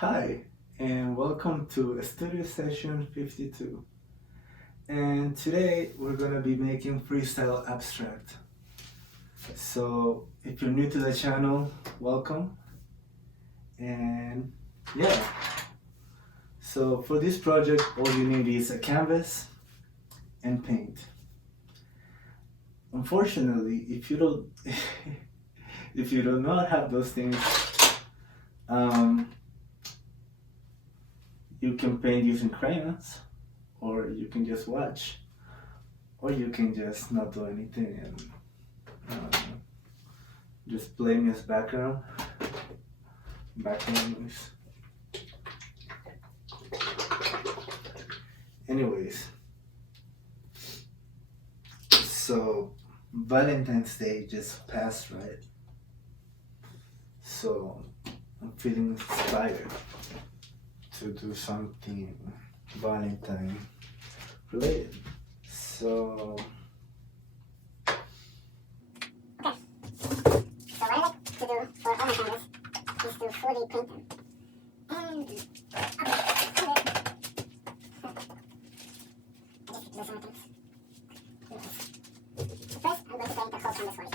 Hi, and welcome to Studio Session 52. And today we're going to be making freestyle abstract. So, if you're new to the channel, welcome. And yeah, so for this project, all you need is a canvas and paint. Unfortunately, if you don't if you do not have those things, you can paint using crayons, or you can just watch, or you can just not do anything and just play me as background noise. Anyways, so Valentine's Day just passed, right? So I'm feeling inspired to do something Valentine related. So what I like to do for all my canvas is to fully paint them. And I just do some things. So first, I'm going to paint the whole canvas for you.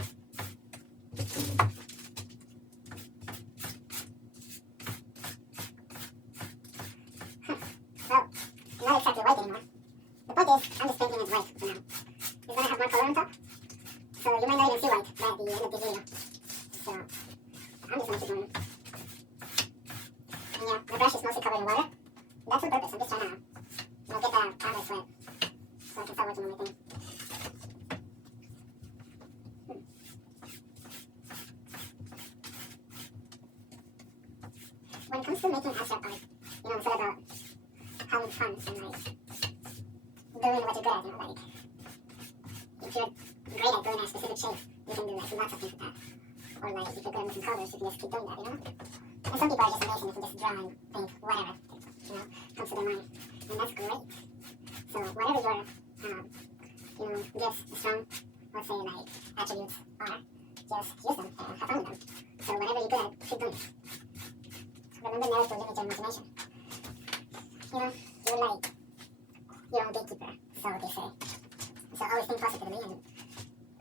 Well, not exactly white anymore. The point is, I'm just painting it white for now. It's going to have more color on top, so you might not even see white by the end of this video. So, I'm just going to keep going. And yeah, the brush is mostly covered in water. That's on purpose. I'm just trying to, get the canvas wet so I can start working on my thing. When it comes to making abstract art, it's all about having fun and doing what you're good at, like if you're great at doing a specific shape, you can do lots of things with that. Or if you're good at mixing colors, you can just keep doing that, And some people are just amazing, they can just draw and paint whatever, comes to their mind. And that's great. So whatever your, gifts, strong, let's say attributes are, just use them and have fun with them. So whatever you're good at, keep doing it. Remember never to limit your imagination. You're your own gatekeeper, so they say. So always think positively and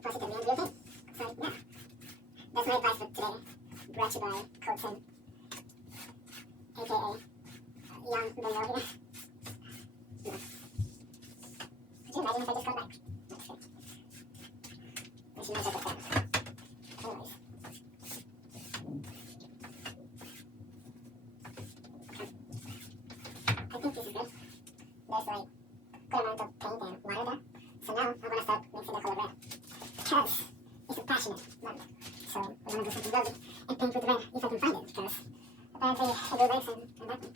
do your thing. So yeah, that's my advice for today. Brought to you by Coaching, aka Young Millionaire. Yeah. Could you imagine if I just got back? No, just kidding. I should not joke like that. Anyways. I think this is good. There's good amount of paint and water there. So now I'm gonna start mixing the color red. Because it's a passionate month. So we're gonna do something lovely and paint with red if I can find it, because apparently I do this and that one.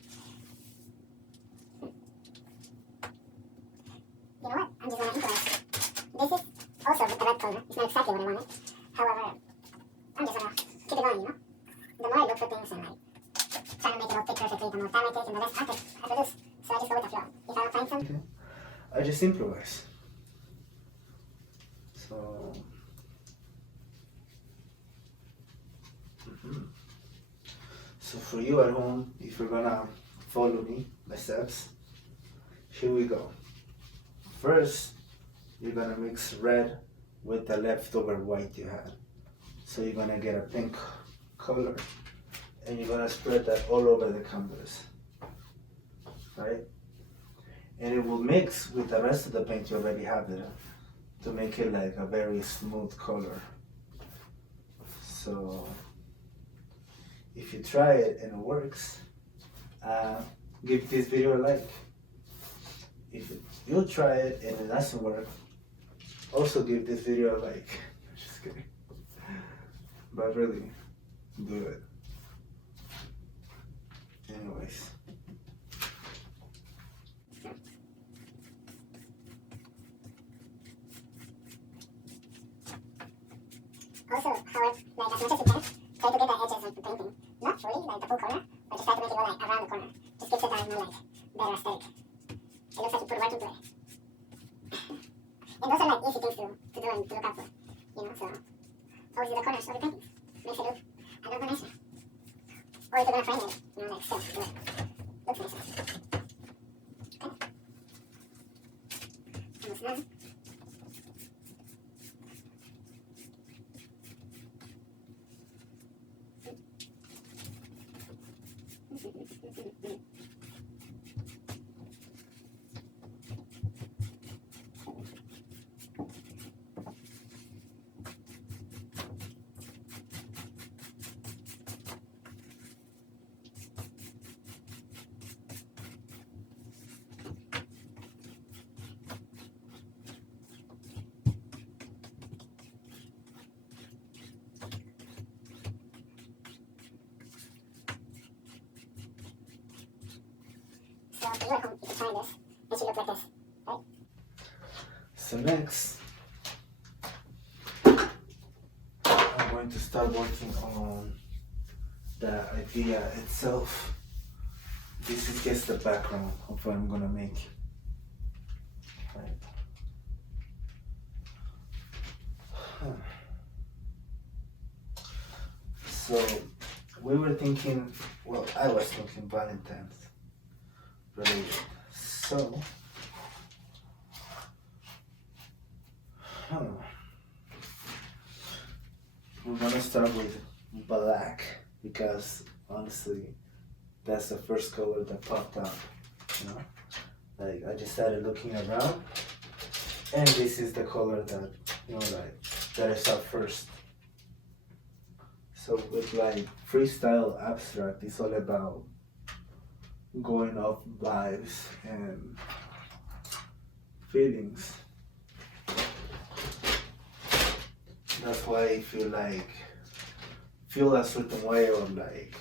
You know what? I'm just gonna improvise. This is also with the red color. It's not exactly what I wanted. However, I'm just gonna keep it going, The more I look for things and trying to make it all fit perfectly, the more time I take and the less I produce. So I just go with the flow. If I don't find something, I just improvise. So So for you at home, if you're gonna follow me, my steps, here we go. First, you're gonna mix red with the leftover white you had. So you're gonna get a pink color, and you're gonna spread that all over the canvas, right? And it will mix with the rest of the paint you already have there to make it like a very smooth color. So if you try it and it works, give this video a like. If you try it and it doesn't work, also give this video a like. Just kidding. But really, do it. Anyways. also, however, as much as you can, try to get the edges of the painting. Not fully, the full corner, but just try to make it go around the corner. Just gives it that more better aesthetic. It looks like you put work into it. And those are easy things to do and to look out for. So always do the corners of the paintings. Makes it look a little bit nicer. Or if you're gonna frame it, you know, like still, do it. Looks nicer. Okay. Almost done. So for you at home, you can try this. It should look like this, right? So next, I'm going to start working on the idea itself. This is just the background of what I'm gonna make. Right. So we were thinking, well, I was thinking Valentine's related. So, we're gonna start with black because honestly, that's the first color that popped up. You know, like I just started looking around, and this is the color that like that I saw first. So with like freestyle abstract, it's all about going off vibes and feelings. That's why if you like feel a certain way or like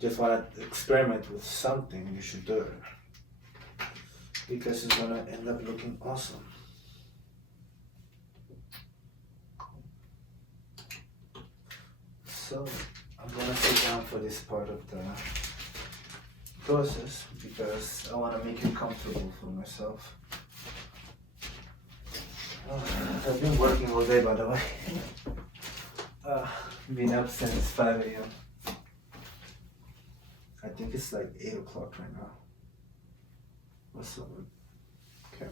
just want to experiment with something, you should do it because it's gonna end up looking awesome. So I'm gonna sit down for this part of the process because I want to make it comfortable for myself. I've been working all day, by the way. Been up since 5 a.m. I think it's like 8 o'clock right now. Or something. Okay.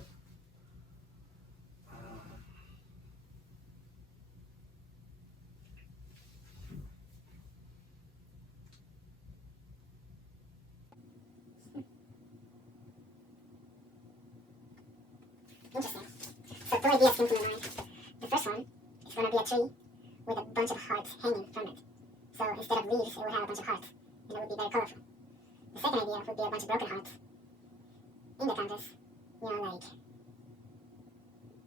Interesting. So two ideas came to my mind. The first one is going to be a tree with a bunch of hearts hanging from it. So instead of leaves, it would have a bunch of hearts, and it would be very colorful. The second idea would be a bunch of broken hearts in the canvas, like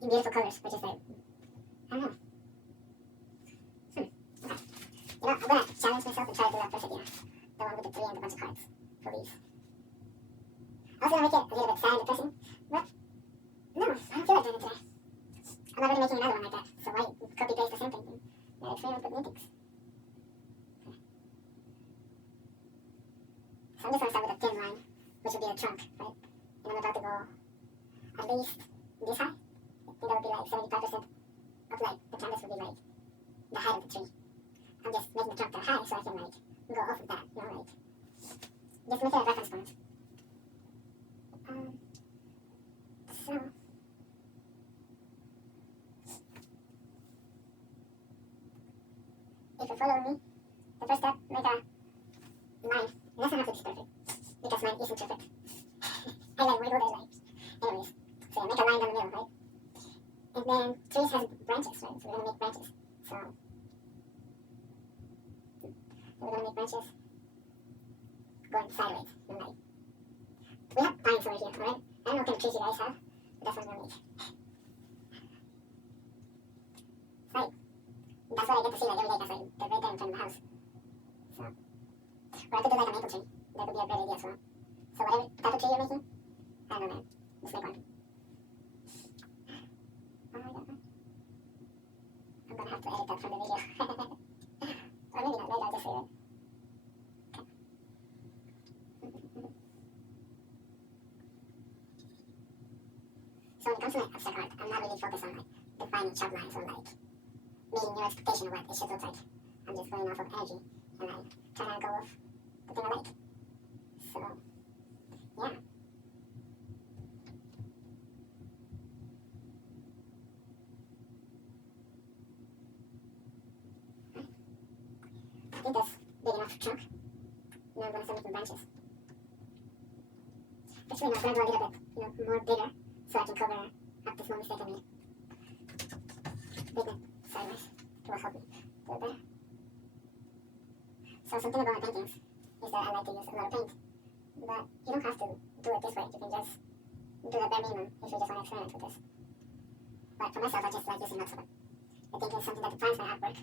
in beautiful colors, which is like, I don't know. Okay. I'm going to challenge myself and try to do that first idea. The one with the tree and a bunch of hearts for leaves. I was going to make it a little bit sad and depressing, but no, I don't feel like doing it today. I'm not really making another one like that, so why copy paste the same thing? Yeah, experiment with new things. Okay. So I'm just going to start with a thin line, which would be the trunk, right? And I'm about to go at least this high. I think that would be like 75% of like the canvas would be like the height of the tree. I'm just making the trunk that high so I can like go off of that, like just make it a reference point. So if you're following me, the first step, make a line. It doesn't have to be perfect, because mine isn't perfect. I like wiggle those lines. Anyways, so make a line down the middle, right? And then trees has branches, right? So we're gonna make branches. So we're gonna make branches going sideways, like. We have pines over here, alright? I don't know what kind of trees you guys have, but that's what I'm gonna make. Right. That's what I get to see like every day, because like, they're right there in front of the house. So, or I could do like a maple tree. That would be a great idea as well. So whatever type of tree you're making, I don't know, man. Just make one. Oh my god. I'm gonna have to edit that from the video. Or maybe not, maybe I'll just save it. Okay. So when it comes to like abstract art, I'm not really focused on like defining sharp lines or like meeting your expectation of what it should look like. I'm just going off of energy and like try to go with the thing I like. So yeah. I think that's big enough chunk. Now I'm gonna start making branches. Actually, no, I'm gonna go a little bit, more bigger, so I can cover up the small mistake I made. Big it sideways. It will help me do it better. So something about my paintings is that I like to use a lot of paint, but you don't have to do it this way. You can just do the bare minimum if you just want to experiment with this. But for myself, I just like using lots of it. I think it's something that defines my artwork.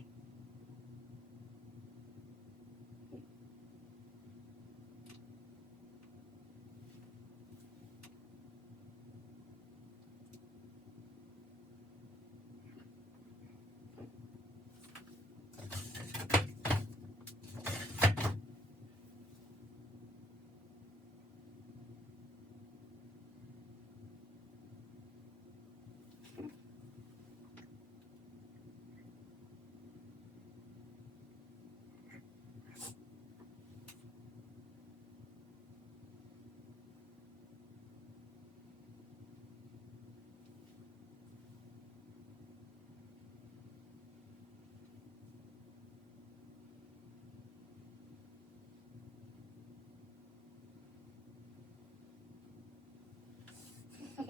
I'm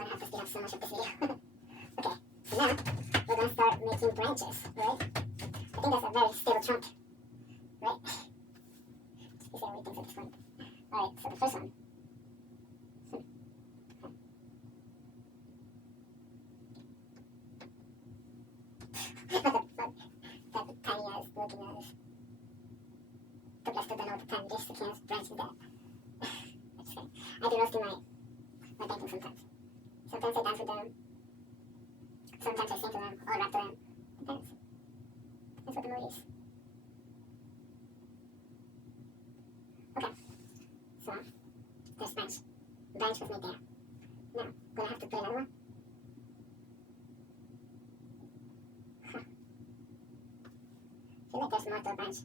gonna have to speed up so much of this video. Okay, so now we're gonna start making branches, right? I think that's a very stable trunk, right? These are weird things at this point. Alright, so the first one. That tiny ass looking ass. The best of the know the time just the can't branch with that. I'm just kidding. I do roasting my paintings sometimes. Sometimes I dance with them. Sometimes I sing to them or rap to them. Depends. Depends what the mood is. Okay. So, there's branch. Branch was made there. Now, gonna have to put another one. Huh. I feel like there's more to a branch.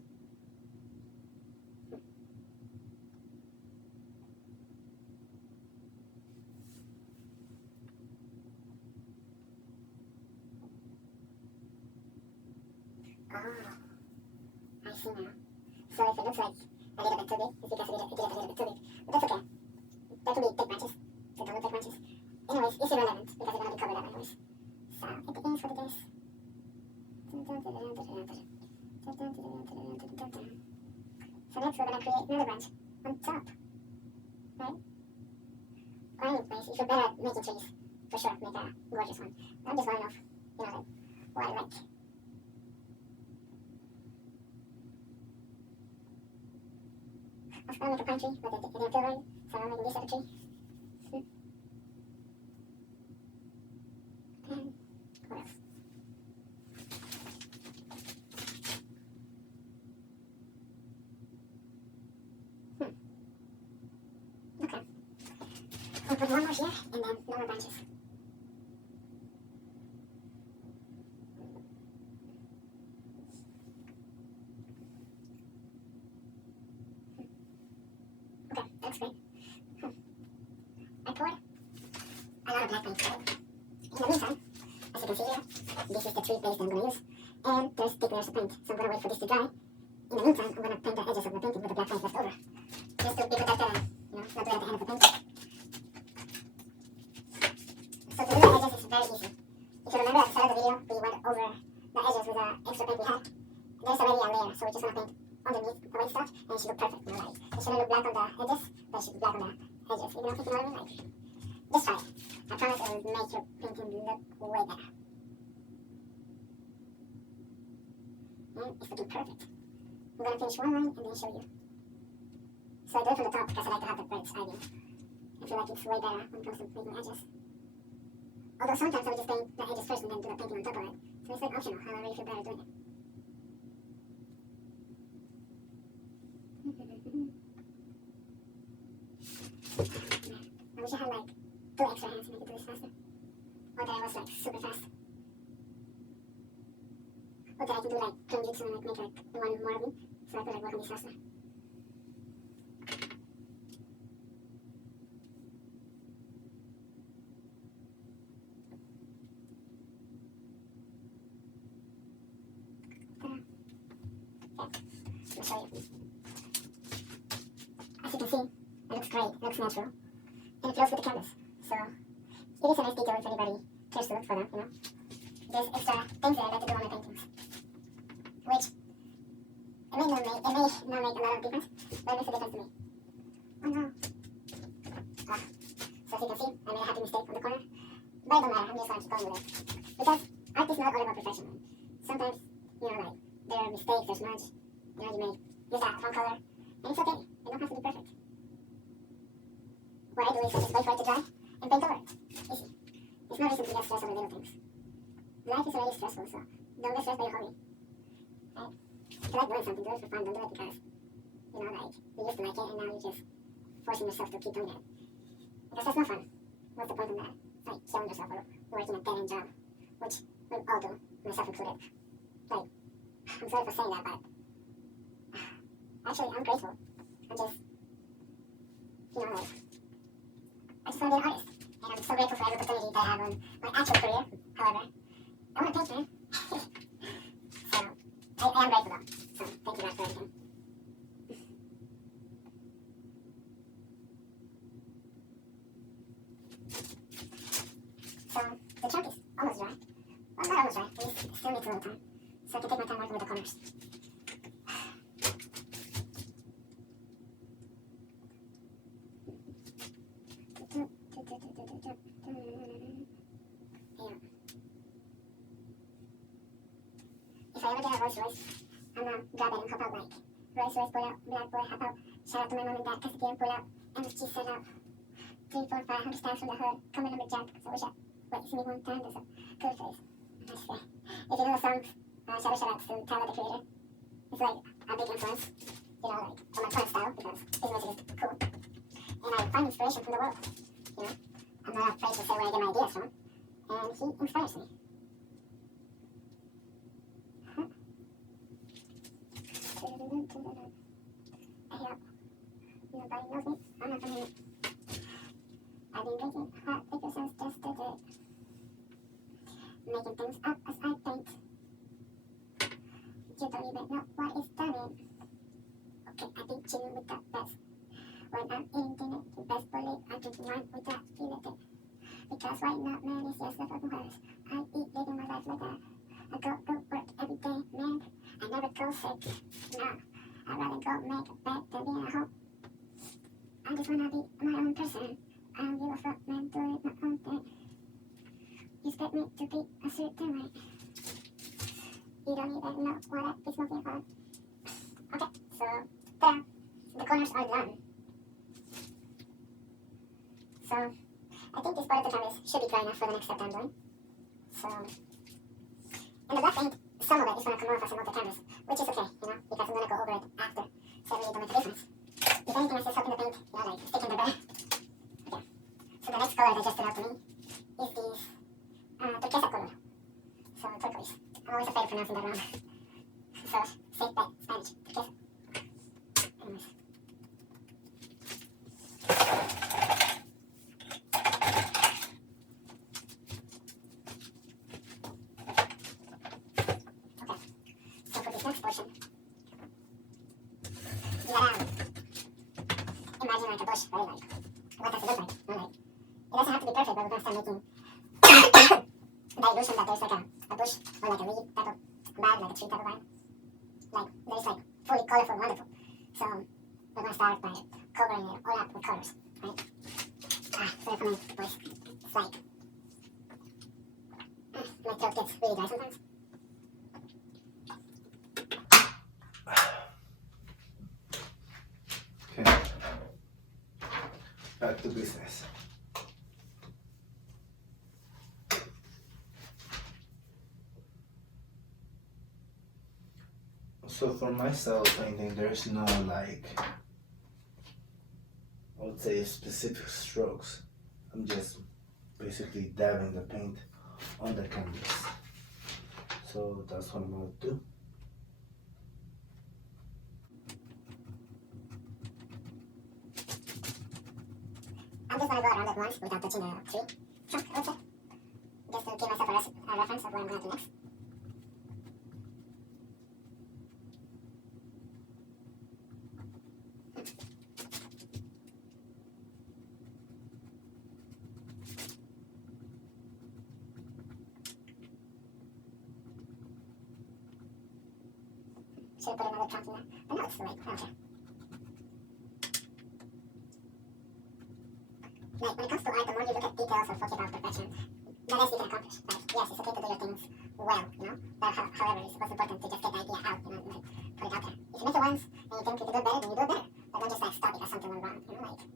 Oh, I see now. So if it looks like a little bit too big, it's because I did it a little bit too big. But that's okay. There can be big branches. So don't look like branches. Anyways, it's irrelevant because it's gonna be covered up anyways. So it is what it is. So next we're gonna create another branch on top. Right? Or anyways, if you're better at making trees, for sure make a gorgeous one. I'm just going off, like what I like. I was gonna make a pine tree, but it didn't feel right, so I'm making this other tree. And what else? Okay. I'll put one more here, and then no more branches. Okay, that looks great. I poured a lot of black paint. In the meantime, as you can see here, this is the tree base that I'm going to use. And there's thick layers of paint, so I'm going to wait for this to dry. In the meantime, I'm going to paint the edges of the painting with the black paint left over. Just to be protected and, not do it at the end of the painting. So to do the edges is very easy. If you remember at the start of the video, we went over the edges with the extra paint we had. There's already a layer, so we just want to paint underneath the white stuff, and it should look perfect. It shouldn't look black on the edges, but it should be black on the edges. Even if you know what I mean, just try it. I promise it will make your painting look way better. And it's looking perfect. I'm going to finish one line and then show you. So I do it from the top because I like to have the braids idea. I feel like it's way better when it comes to painting edges. Although sometimes I would just paint the edges first and then do the painting on top of it. So it's like optional, however you feel better doing it. I wish I had like 2 extra hands and I could do this faster. Or that I was like super fast. okay, I can do like plain jutsu and like make like the one more of me, so I could like work on these faster. I'll show you. As you can see, it looks great, it looks natural, and it flows with the canvas. So it is a nice detail if anybody cares to look for them, you know. There's extra things that I like to do on my paintings, which it may not make a lot of difference, but it makes a difference to me. Oh no. So as you can see, I made a happy mistake on the corner, but it don't matter, I'm just going to keep going with it. Because art is not all about perfection. Sometimes, you know, like, there are mistakes, there's smudge, you know, you may use that wrong color, and it's okay, it don't have to be perfect. What I do is I just wait for it to dry and paint over it. Easy. It's no reason to get stressed over little things. Life is already stressful, so don't get stressed by your hobby. Right? If you like doing something, do it for fun, don't do it because, you know, like, you used to like it and now you're just forcing yourself to keep doing it. Because that's no fun. What's the point in that? It's like killing yourself or working a dead-end job, which we all do, myself included. Like, I'm sorry for saying that, but actually, I'm grateful. I'm just, you know, like, I just want to be an artist. And I'm so grateful for every opportunity that I have on my actual career. However, I want to paint, man. So, I am grateful though. So, thank you guys for everything. So, the chunk is almost dry. Well, not almost dry. It still needs a little time. So I can take my time working with the corners. If I ever get a Rolls Royce, I'm gonna grab it and hop out like Rolls Royce, pull out, black boy, hop out. Shout out to my mom and dad, cause again, pull out. MSG set out. 3, 4, 500 stacks from the hood. Coming number jack. So wish I wait, see me one time. There's a good face. I just say, if you know the song, shout out to Tyler the Creator. It's like a big influence, you know, like on my current style because his music is cool. And I find inspiration from the world, you know. I'm not afraid to say where I get my ideas from. And he inspires me. Nobody knows me. I'm not from here. I've been drinking hot liquor since yesterday. Making things up as I paint. You don't even know what is done. Okay, I've been chilling with that best. When I'm eating dinner, you best believe I'm drinking wine with that feeling. Because why not, man? It's just the fucking virus. I eat, living my life like that. I go work every day, man. I never go sick. Nah, I'd rather go make a bed than being at home. I just wanna be my own person. I don't give a fuck, man, doing my own thing. You expect me to be a certain way. You don't even know what I've been smoking for. Okay, so there. The corners are done. So, I think this part of the canvas should be dry enough for the next step I'm doing. So, and the black paint, some of it is going to come off as I melt the canvas, which is okay, you know, because I'm going to go over it after, so it really don't make a difference. If anything, it's just helping the paint, you know, like sticking the better. Okay, so the next color that just stood out to me is this turquesa color. So, turquoise. I'm always afraid of pronouncing that wrong. So, safe bet, Spanish, turquesa. Anyways. Next portion. You gotta imagine like a bush, right? Like, what does it look like? No, like, it doesn't have to be perfect, but we're gonna start making the illusion that there's like a bush or like a leaf type of vibe, like a tree type of vibe. Like, there's like fully colorful, wonderful. So, we're gonna start by covering it all up with colors, right? Sorry for my voice. It's like, my throat gets really dry sometimes. Back to business. So for my style of painting, there's no like, I would say specific strokes. I'm just basically dabbing the paint on the canvas. So that's what I'm going to do. I'm just going to go around it once without touching the tree trunk, I would say. Just to give myself a reference of what I'm going to do next. Should have put another trunk in there, but no, it's too late. I don't care. Like, when it comes to art, the more you look at details or focus about perfection, the less you can accomplish. Like, yes, it's okay to do your things well, you know? But however, it's also important to just get the idea out, you know, like, put it out there. If you make it once, and you think you can do it better, then you do it better. But don't just, like, stop because something went wrong, you know? Like,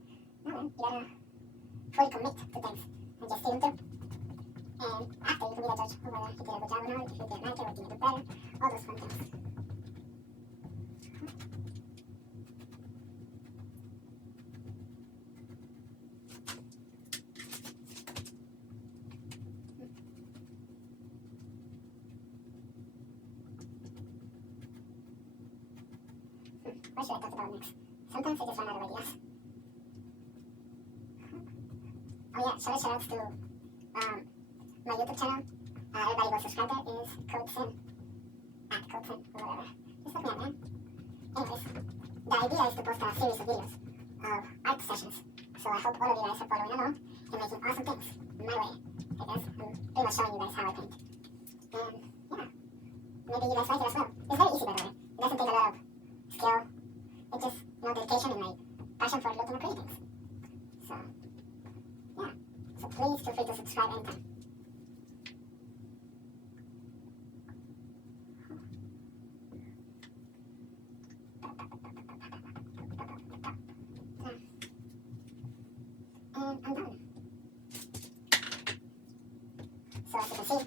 no, man, you gotta fully commit to things and just see them through. And after, you can be the judge of whether you did a good job or not, if you didn't like it, what you can do better, all those fun things. What should I talk about next? Sometimes I just run out of ideas. Oh yeah, shout outs to my YouTube channel. Everybody go subscribe there. Is CodeSim. @CodeSim or whatever. Just look me up, man. Anyways, the idea is to post a series of videos of art sessions. So I hope all of you guys are following along and making awesome things my way. Because I'm pretty much showing you guys how I paint. And yeah, maybe you guys like it as well. It's very easy, by the way. It doesn't take a lot of skill. It's just, you know, dedication and my passion for looking at pretty things. So, yeah. So please feel free to subscribe anytime. And I'm done. So as you can see,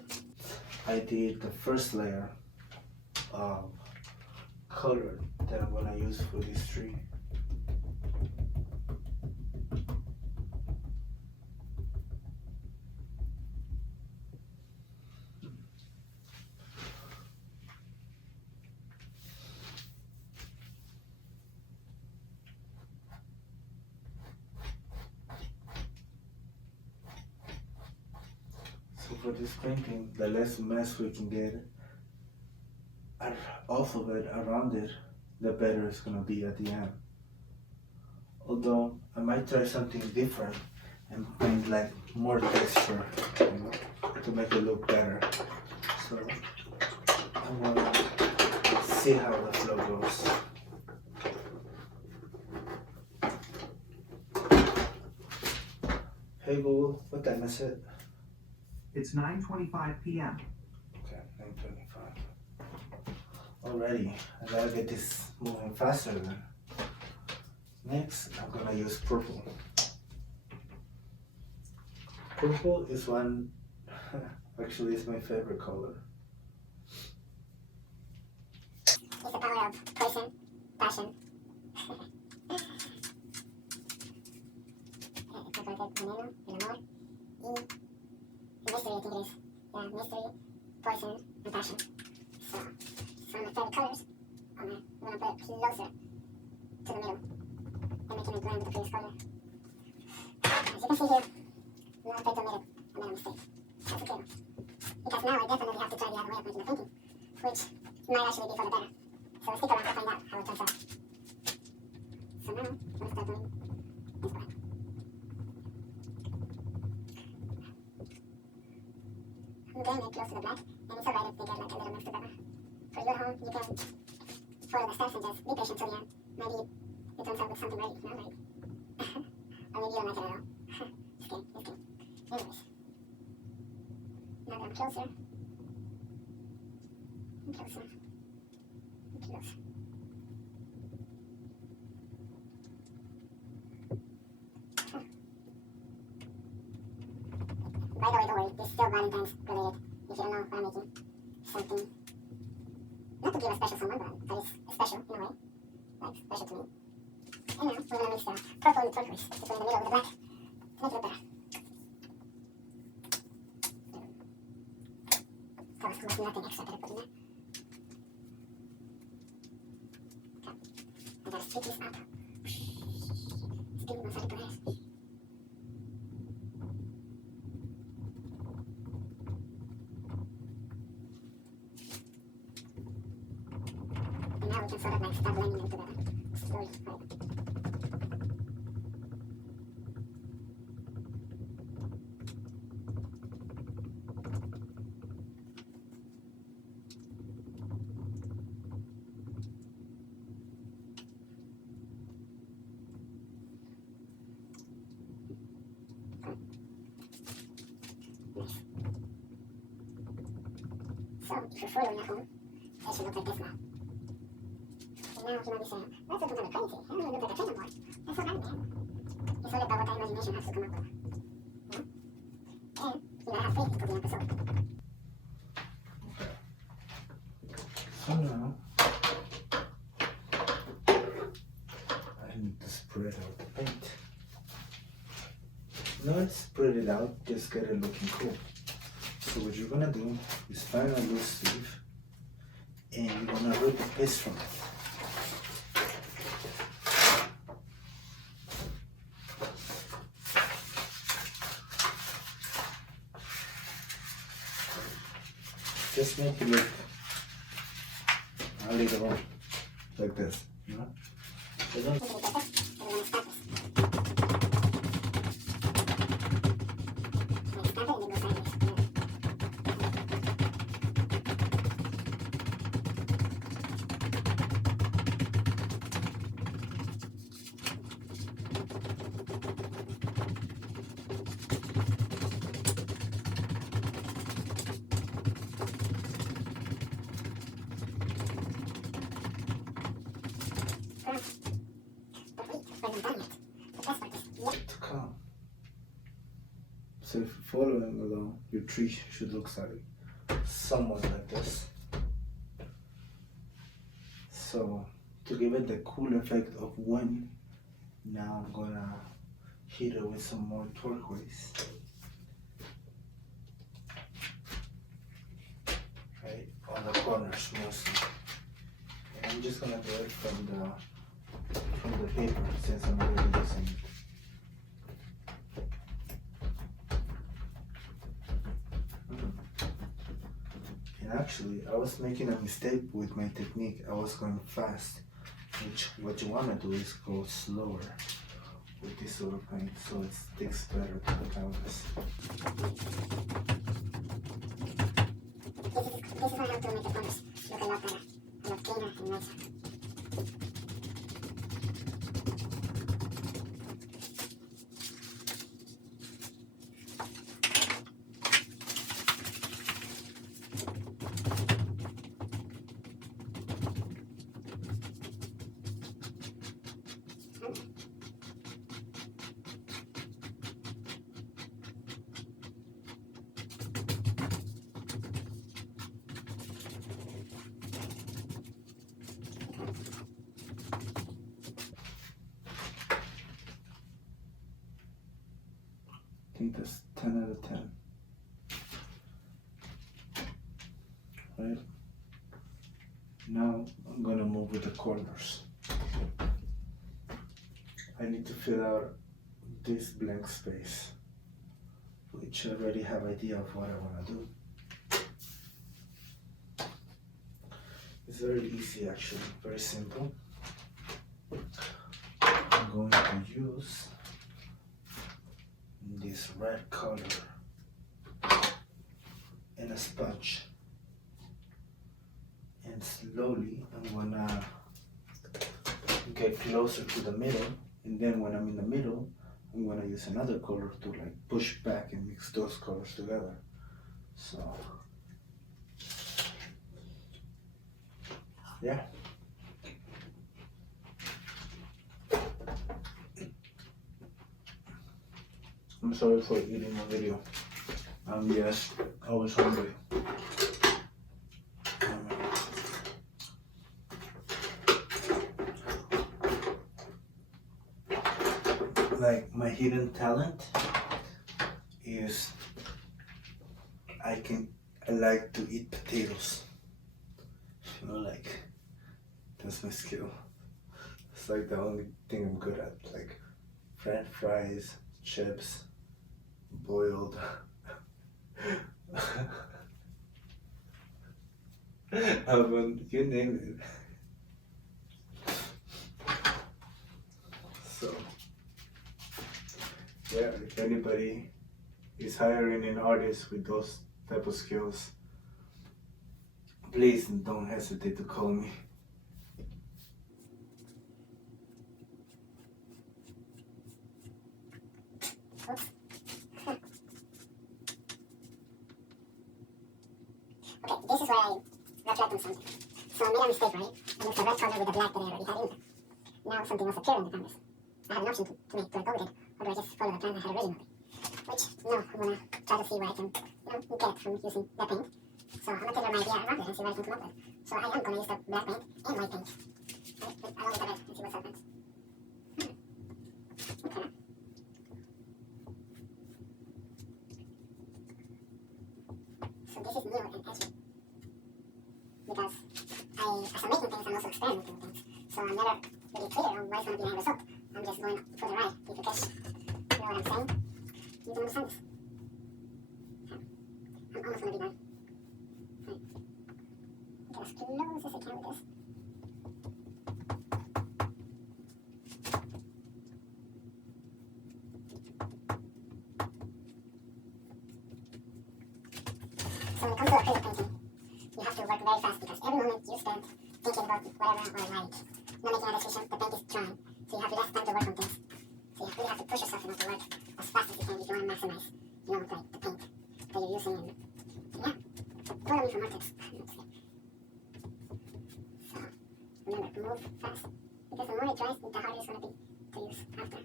I did the first layer of color that I'm going to use for this tree. So for this painting, the less mess we can get off of it, around it, the better it's gonna be at the end. Although I might try something different and paint like more texture, you know, to make it look better. So I'm gonna see how the flow goes. Hey Google, what time is it? It's 9:25 p.m. Okay, 9:25. Alrighty, I gotta get this moving faster then. Next, I'm gonna use purple. Purple is one, actually it's my favorite color. it's the power of poison, passion. Veneno, el amor, y mystery, I think it is. Yeah, mystery, poison, and passion. So, some of my favorite colors. I'm gonna put it closer to the middle and making it blend with the previous color. As you can see here, I'm not afraid to admit it. I made a mistake. That's okay though. Because now I definitely have to try the other way of making the painting, which might actually be for the better. So stick around to find out how it turns out. So now, I'm gonna start doing this way. I'm getting it close to the black, and it's alright if they get like a little mixed together. For you at home, you can follow the steps and just be patient till the end. Maybe it turns out with something great, you know, like, or maybe you don't like it at all. Just kidding, just kidding. Anyways, now that I'm closer, I'm closer, I'm close. By the way, don't worry, this is still Valentine's related. If you don't know what I'm making, something, not to give a special someone, but that is special in a way, like special to me. And now we're gonna mix the purple and the turquoise to put in the middle with the black to make it look better. That was almost nothing extra to put in there. Okay. I gotta straight this up. Spin massage por eso. And now we can sort of like start blending them together. Slowly, right? So, if you're following at home, it should look like this now. And now you might be saying, that's looking kind of crazy. I don't even look like a train anymore. That's not right, man. It's all about what our imagination has to come up with. You know? And you gotta have faith until the episode. So now, I need to spread out the paint. Not spread it out, just get it looking cool. So what you're gonna do is find a loose sleeve and you're gonna rip a piece from it. Just make it look a little like this, you know? So don't to come. So if you're following along, your tree should look somewhat like this. So to give it the cool effect of wind, now I'm gonna hit it with some more turquoise. Right on the corners mostly. And I'm just gonna do it from the paper since I'm already using it. And actually, I was making a mistake with my technique. I was going fast, which what you want to do is go slower with this sort of paint so it sticks better to the canvas. This is how to make the corners look a lot better, a lot cleaner and nicer. I think that's 10 out of 10. Right? Now I'm gonna move with the corners. I need to fill out this blank space, which I already have idea of what I wanna do. It's very easy actually, very simple. I'm going to use this red color and a sponge, and slowly I'm gonna get closer to the middle, and then when I'm in the middle I'm gonna use another color to like push back and mix those colors together. So yeah. I'm sorry for eating my video. Yes, I was hungry. Like my hidden talent is I like to eat potatoes. You know, like, that's my skill. It's like the only thing I'm good at. Like, French fries, chips, boiled. You name it. So, yeah, if anybody is hiring an artist with those type of skills, please don't hesitate to call me. Okay, this is where I reflect on something. So I made a mistake, right? I mixed the red color with the black that I already had in there. Now something else appeared on the canvas. I have an option to go with it, or do I just follow the plan I had originally? Which, no, I'm gonna try to see where I can, get from using that paint. So I'm gonna tailor my idea around it and see what I can come up with. So I am gonna use the black paint and white paint, right? Along with the red and see what happens. Okay. So this is new and edgy. Because as I'm making things, I'm also experimenting with things. So I'm never really clear on what's going to be the end result. I'm just going for the ride. If you catch, you know what I'm saying? You can understand this. Okay. I'm almost going to be done. Right. Get as close as I can with this. So when it comes to acrylic painting, you have to work very fast because every moment you spend thinking about whatever or like not making a decision, the paint is drying. So you have less time to work on things. So you really have to push yourself enough to work as fast as you can if you want to maximize, like the paint that you're using. And yeah, follow me for more tips. So remember, move fast because the more it dries, the harder it's going to be to use after.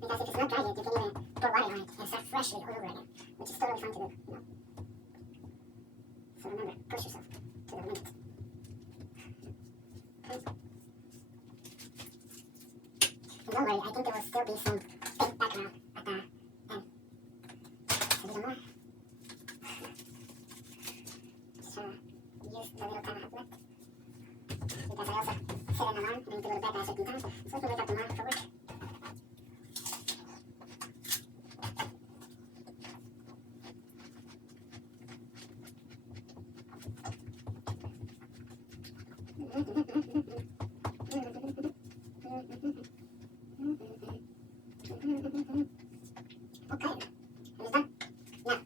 Because if it's not dry yet, you can even pour water on it and start freshly all over again, which is totally fun to do. So remember, push yourself to the limit. Okay. And don't worry, I think there will still be some pink background at the end. A little more. Just trying to use the little time I have left. Because I also set an alarm and I need to go to bed at a certain time, so I can wake up tomorrow for work. Okay, I'm done. Now,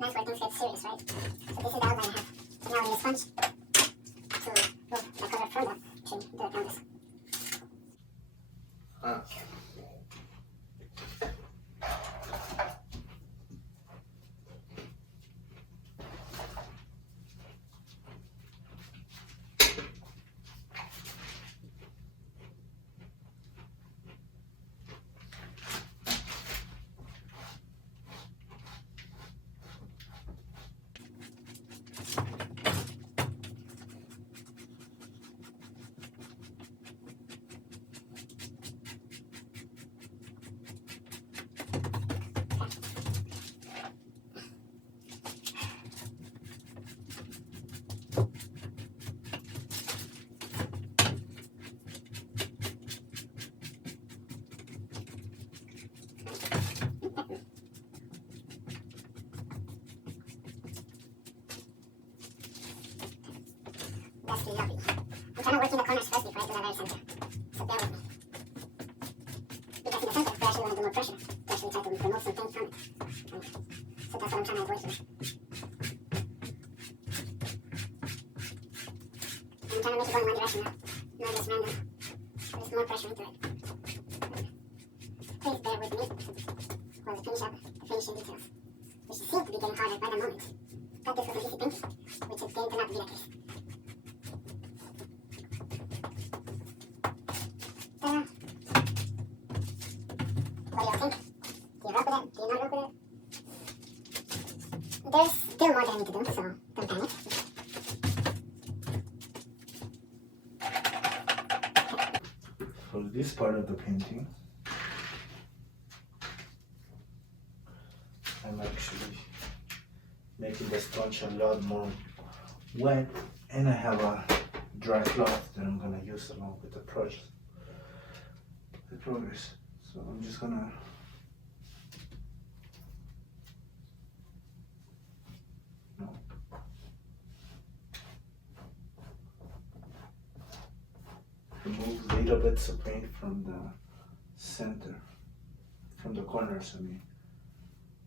that's where things get serious, right? So this is the outline I have. So now I need a sponge to move the color from the tree to the canvas. Okay. That's lovely. I'm trying to work in the corners first before I do the very center. So bear with me. Because in the center, we're actually going to do more pressure to actually try to remove some paint from it. Right? So that's what I'm trying to avoid here. I'm trying to make it go in one direction now. Not just random. There's more pressure into it. Please bear with me while we finish up the finishing details, which seem to be getting harder by the moment. Thought this was an easy painting, which it turned out to be the case. What do you think? Do you rock with it? Do you not rock with it? There's still more that I need to do, so don't panic. For this part of the painting, I'm actually the sponge a lot more wet, and I have a dry cloth that I'm gonna use along with the progress. So I'm just gonna remove little bits of paint from the center, from the corners, I mean,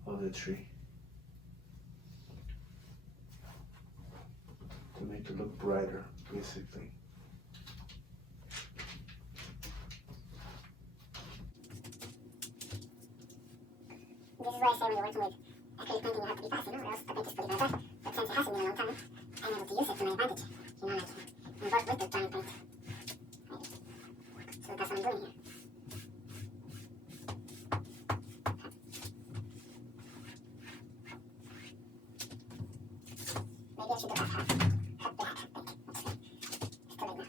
of the tree, to make it look brighter, basically. This is why I say when you're working with acrylic painting, you have to be fast, or else the paint is pretty bad. But since it hasn't been a long time, I'm able to use it to my advantage. Like work with the drying paint. So that's what I'm doing here. Maybe I should do half black, half pink. It's too late now.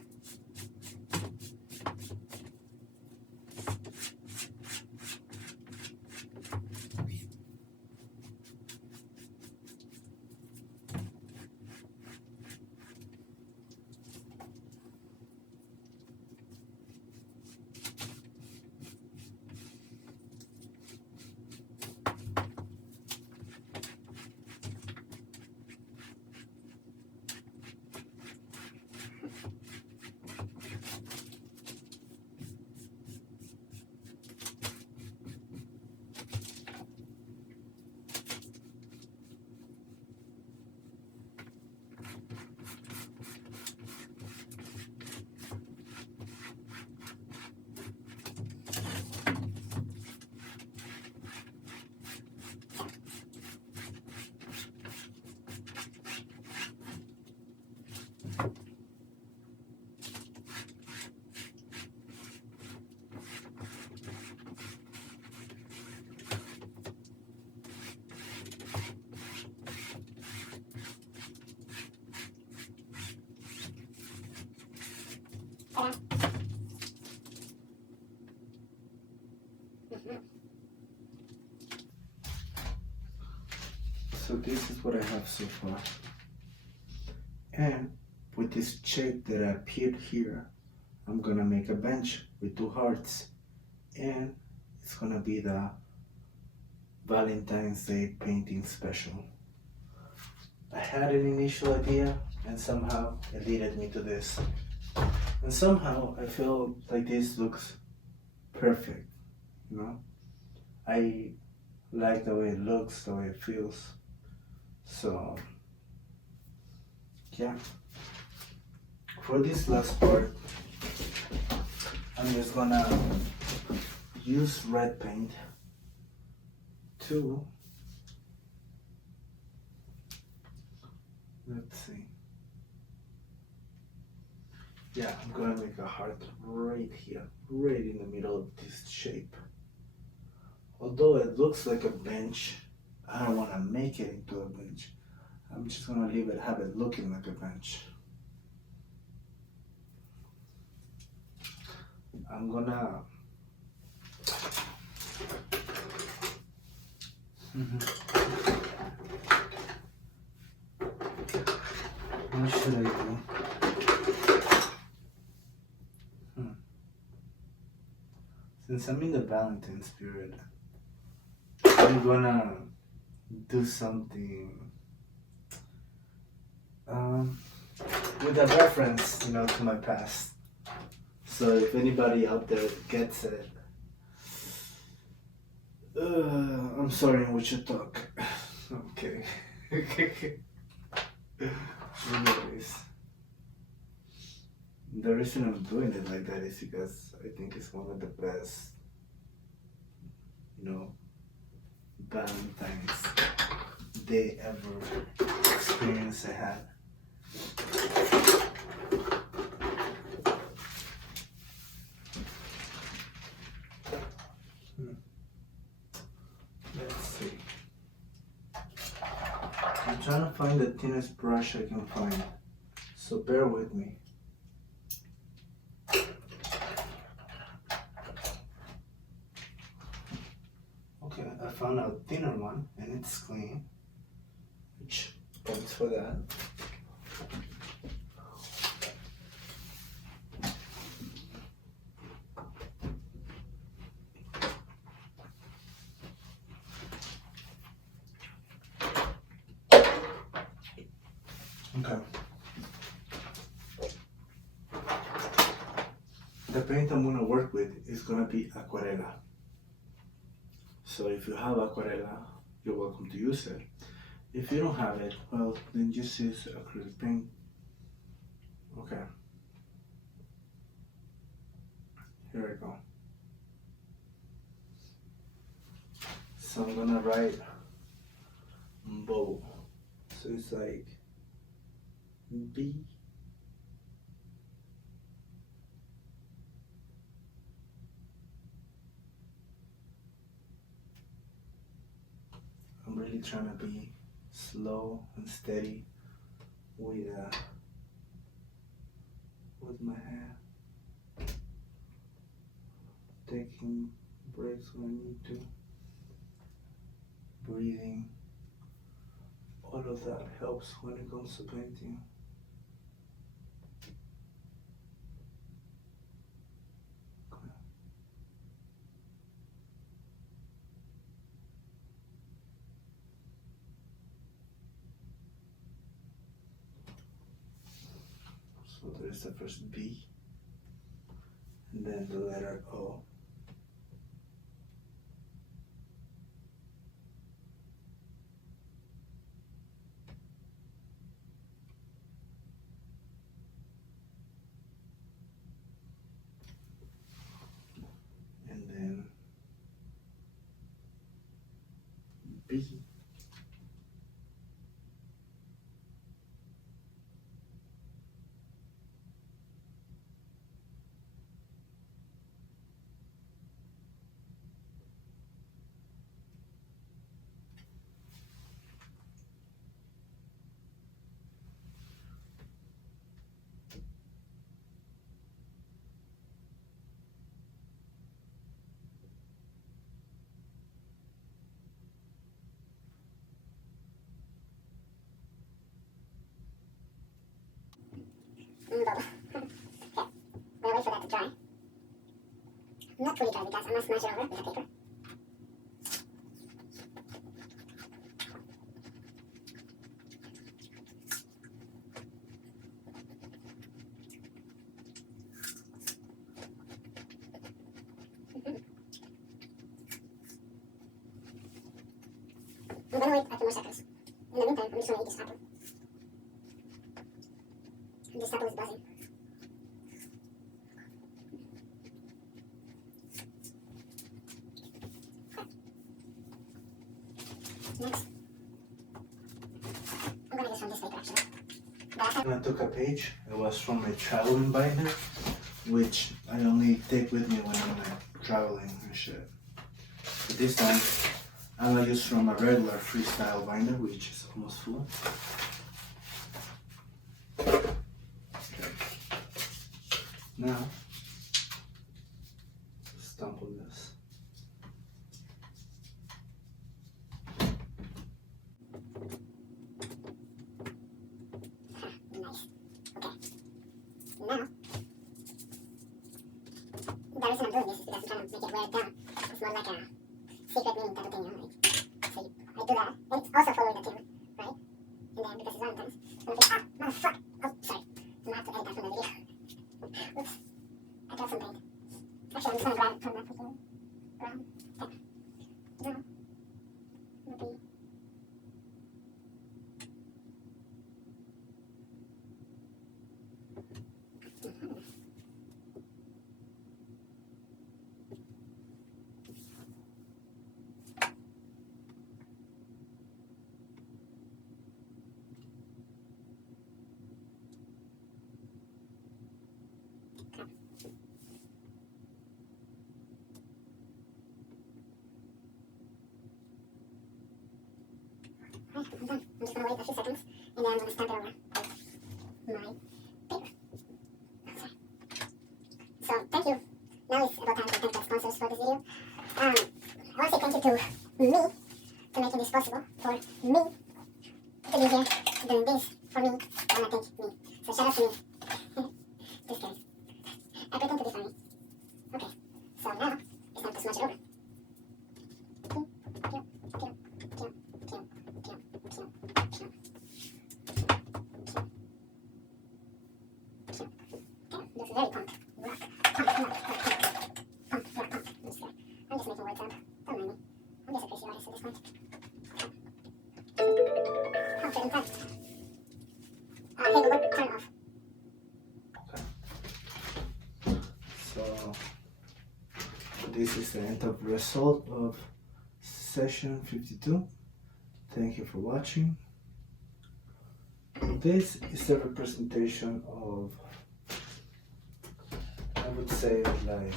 So this is what I have so far. And with this shape that appeared here, I'm gonna make a bench with 2 hearts. And it's gonna be the Valentine's Day painting special. I had an initial idea and somehow it led me to this. And somehow I feel like this looks perfect, you know? I like the way it looks, the way it feels. So, yeah. For this last part, I'm just gonna use red paint to, let's see. Yeah, I'm gonna make a heart right here, right in the middle of this shape. Although it looks like a bench, I don't want to make it into a bench. I'm just gonna leave it, have it looking like a bench. I'm gonna what should I do? Since I'm in the Valentine spirit, I'm gonna do something with a reference, to my past. So if anybody out there gets it, I'm sorry, we should talk. Okay. Anyways, the reason I'm doing it like that is because I think it's one of the best, Valentine's Day ever experience I had. Let's see. I'm trying to find the thinnest brush I can find, so bear with me. Okay, I found a thinner one and it's clean, which Thanks for that. Okay. The paint I'm gonna work with is gonna be aquarela. So if you have aquarela, you're welcome to use it. If you don't have it, well, then just use acrylic paint. Okay. Here I go. So I'm gonna write bow. So it's like B. I'm really trying to be slow and steady with my hand. Taking breaks when I need to. Breathing. All of that helps when it comes to painting. So there's the first B, and then the letter O. And then B. Bubble. Okay, we'll wait for that to dry. Not fully dry because I'm gonna smudge it over with a paper. I'm gonna wait a few more seconds. In the meantime, I'm just gonna eat this apple. This apple is buzzing. Next, I'm gonna use from this paper actually. When I took a page, it was from a traveling binder, which I only take with me when I'm traveling and shit. But this time, I'm gonna use from a regular Freestyle binder, which is almost full. Okay. Now, stamp on this. Nice. Okay. Now, the reason I'm doing this is because I'm trying to make it wear it down. It's more like a secret meaning type of thing, you know? Like, so I do that, and it's also following the tune, right? And then because it's Valentine's, I'm gonna think, motherfucker! Oh, sorry. I'm gonna have to edit that from the video. Oops. I got some paint. Actually, I'm just gonna grab it from that freaking ground. Okay. Now, I'm gonna be... Alright, I'm done. I'm just gonna wait a few seconds, and then I'm gonna stamp it over with my paper. Okay. So, thank you. Now it's about time to thank the sponsors for this video. I want to say thank you to me for making this possible, for me to be here But shout out to me. Just kidding. Everything to be funny. Okay, so now it's time to smudge it over. Looks very punk. Rock. Punk rock. Punk rock punk. I'm just kidding. I'm just making words up. Don't mind me. I'm just a crazy artist at this point. Punk it in time. Hey Google, turn it off. So this is the end of result of session 52. Thank you for watching. This is a representation of, I would say, like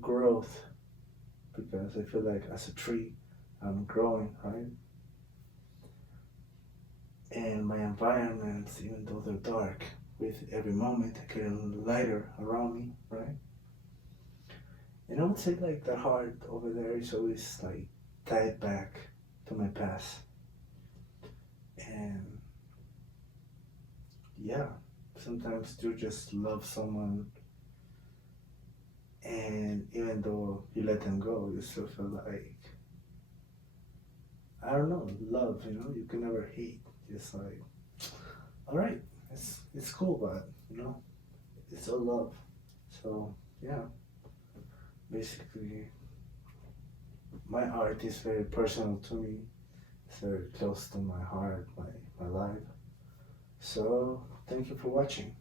growth, because I feel like as a tree I'm growing, right? And my environments, even though they're dark, with every moment getting lighter around me, right? And I would say like the heart over there is always like tied back to my past. And yeah, sometimes you just love someone, and even though you let them go, you still feel like, I don't know, love, you know, you can never hate. It's like, all right, it's cool, but you know, it's all love. So yeah, basically, my art is very personal to me. It's very close to my heart, my life. So thank you for watching.